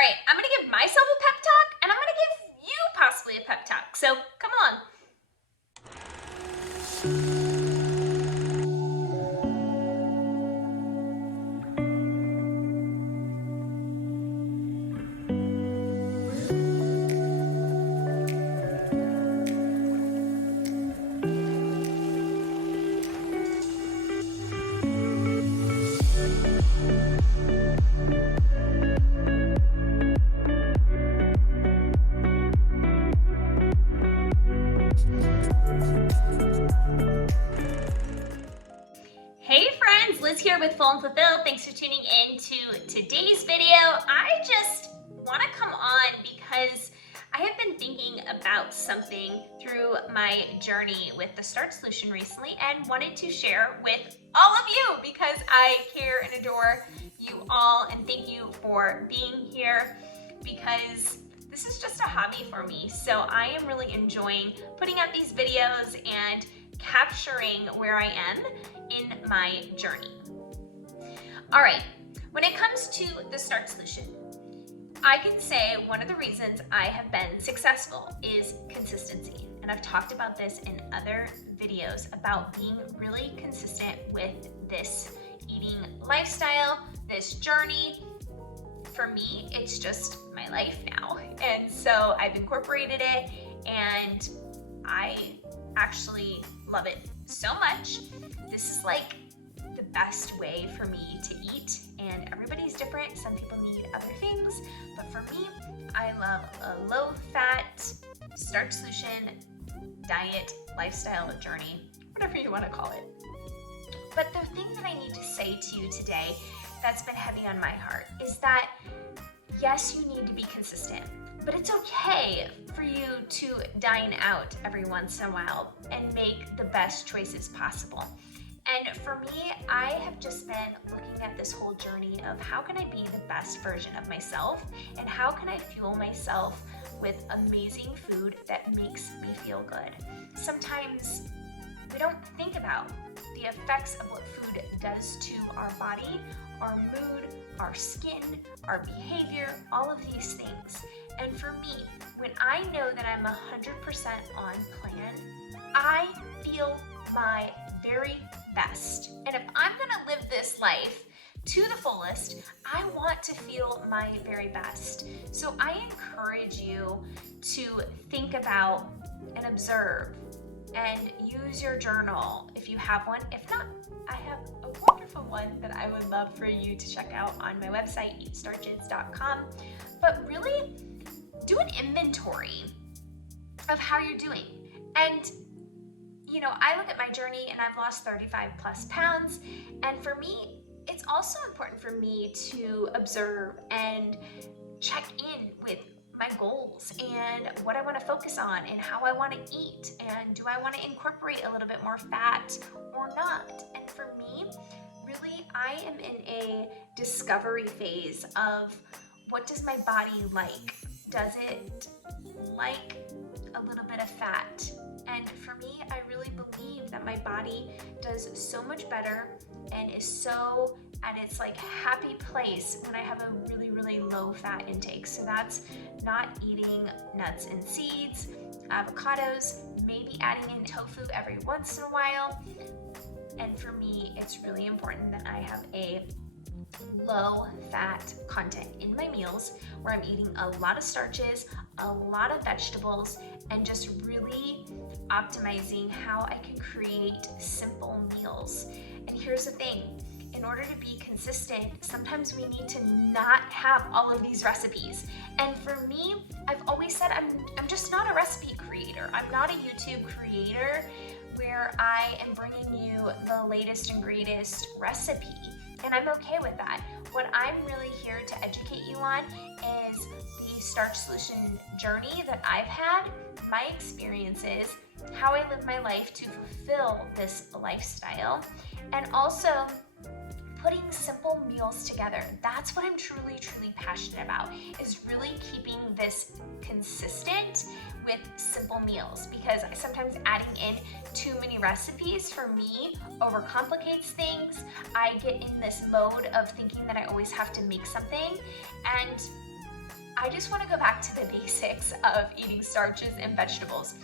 right, I'm gonna give myself a pep talk and I'm gonna give you possibly a pep talk. So come along. Hey friends, Liz here with Full and Fulfilled. Thanks for tuning in to today's video. I just want to come on because I have been thinking about something through my journey with the Starch Solution recently and wanted to share with all of you because I care and adore you all and thank you for being here because this is just a hobby for me. So I am really enjoying putting out these videos and capturing where I am in my journey. All right, when it comes to the Starch Solution, I can say one of the reasons I have been successful is consistency. And I've talked about this in other videos about being really consistent with this eating lifestyle, this journey. For me, it's just my life now. And so I've incorporated it and I actually love it so much. This is like the best way for me to eat and everybody's different. Some people need other things, but for me, I love a low-fat Starch Solution diet, lifestyle journey, whatever you want to call it. But the thing that I need to say to you today that's been heavy on my heart is that yes, you need to be consistent, but it's okay for you to dine out every once in a while and make the best choices possible. And for me, I have just been looking at this whole journey of how can I be the best version of myself and how can I fuel myself with amazing food that makes me feel good. Sometimes we don't think about the effects of what food does to our body, our mood, our skin, our behavior, all of these things. And for me, when I know that I'm 100% on plan, I feel my very best. And if I'm gonna live this life to the fullest, I want to feel my very best. So I encourage you to think about and observe and use your journal if you have one. If not, I have a wonderful one that I would love for you to check out on my website, eatstarches.com. But really do an inventory of how you're doing. And you know, I look at my journey and I've lost 35 plus pounds. And for me, it's also important for me to observe and check in with my goals and what I want to focus on and how I want to eat. And do I want to incorporate a little bit more fat or not? And for me, really, I am in a discovery phase of what does my body like? Does it like a little bit of fat? And for me, I really believe that my body does so much better and is so at its like happy place when I have a really, really low fat intake. So that's not eating nuts and seeds, avocados, maybe adding in tofu every once in a while. And for me, it's really important that I have a low fat content in my meals where I'm eating a lot of starches, a lot of vegetables, and just really optimizing how I can create simple meals. And here's the thing, in order to be consistent, sometimes we need to not have all of these recipes. And for me, I've always said I'm just not a recipe creator. I'm not a YouTube creator where I am bringing you the latest and greatest recipe. And I'm okay with that. What I'm really here to educate you on is the Starch Solution journey that I've had, my experiences, how I live my life to fulfill this lifestyle, and also putting simple meals together. That's what I'm truly, truly passionate about, is really keeping this consistent with simple meals, because sometimes adding in too many recipes for me overcomplicates things. I get in this mode of thinking that I always have to make something, and I just want to go back to the basics of eating starches and vegetables.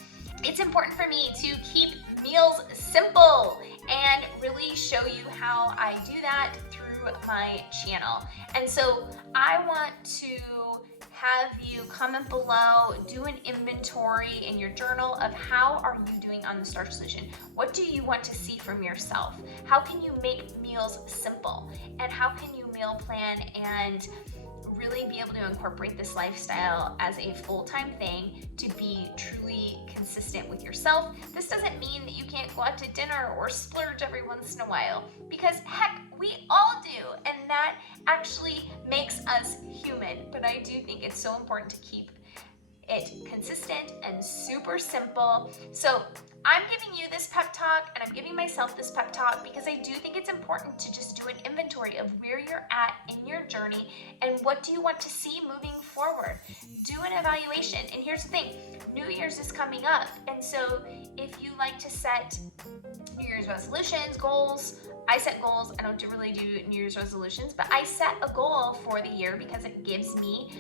It's important for me to keep meals simple and really show you how I do that through my channel. And so I want to have you comment below, do an inventory in your journal of how are you doing on the Starch Solution. What do you want to see from yourself? How can you make meals simple? And how can you meal plan and really be able to incorporate this lifestyle as a full-time thing to be truly consistent with yourself? This doesn't mean that you can't go out to dinner or splurge every once in a while, because heck, we all do, and that actually makes us human. But I do think it's so important to keep it consistent and super simple. So I'm giving you this pep talk, and I'm giving myself this pep talk because I do think it's important to just do an inventory of where you're at in your journey and what do you want to see moving forward. Do an evaluation. And here's the thing, New Year's is coming up, and so if you like to set New Year's resolutions, goals, I set goals. I don't really do New Year's resolutions, but I set a goal for the year because it gives me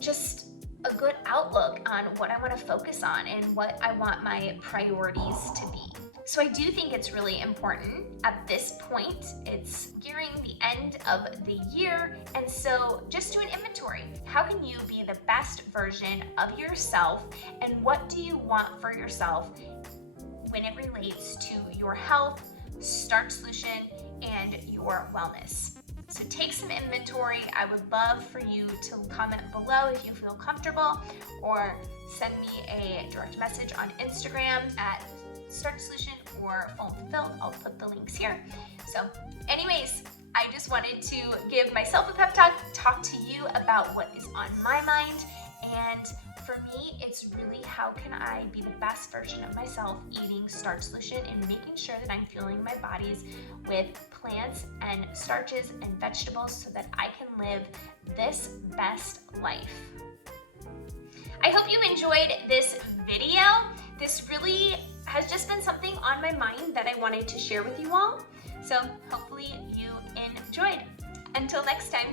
just a good outlook on what I want to focus on and what I want my priorities to be. So I do think it's really important at this point. It's nearing the end of the year, and so just do an inventory. How can you be the best version of yourself, and what do you want for yourself when it relates to your health, Starch Solution, and your wellness? So take some inventory. I would love for you to comment below if you feel comfortable, or send me a direct message on Instagram at Starch Solution or Full and Fulfilled. I'll put the links here. So anyways, I just wanted to give myself a pep talk to you about what is on my mind. And for me, it's really how can I be the best version of myself eating Starch Solution and making sure that I'm fueling my bodies with plants and starches and vegetables so that I can live this best life. I hope you enjoyed this video. This really has just been something on my mind that I wanted to share with you all. So hopefully you enjoyed. Until next time.